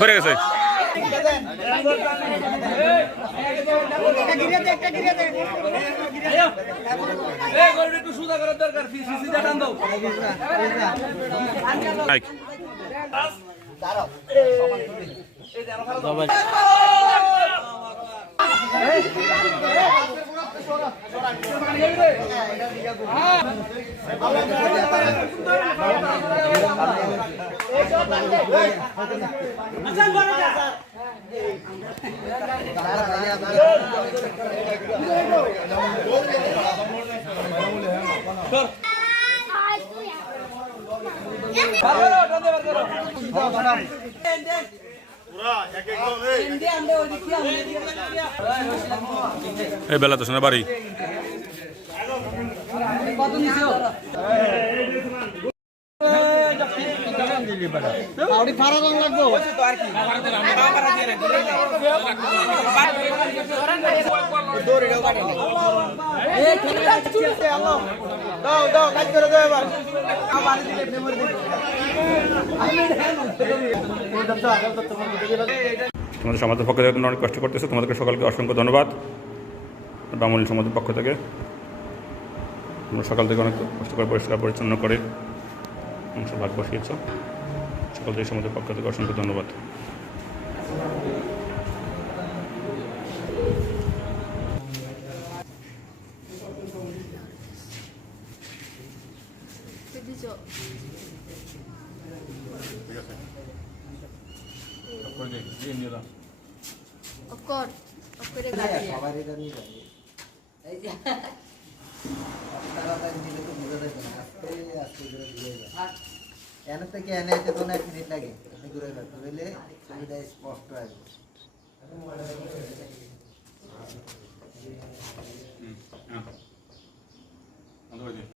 ধরে গেছে এই বেলা তো শোনা বাড়ি তোমাদের সমাজের পক্ষ থেকে তোমরা অনেক কষ্ট করতেছো, তোমাদেরকে সকলকে অসংখ্য ধন্যবাদ। বামুল সমাজের পক্ষ থেকে তোমরা সকাল থেকে অনেক কষ্ট করে পরিষ্কার পরিচ্ছন্ন করে অংশ ভাগ বসিয়েছ, সকল থেকে সমাজের পক্ষ থেকে অসংখ্য ধন্যবাদ। এনে থেকে এনে যেতে তো 1 মিনিট লাগে, ঘুরে ঘুরে স্পষ্ট আসবে।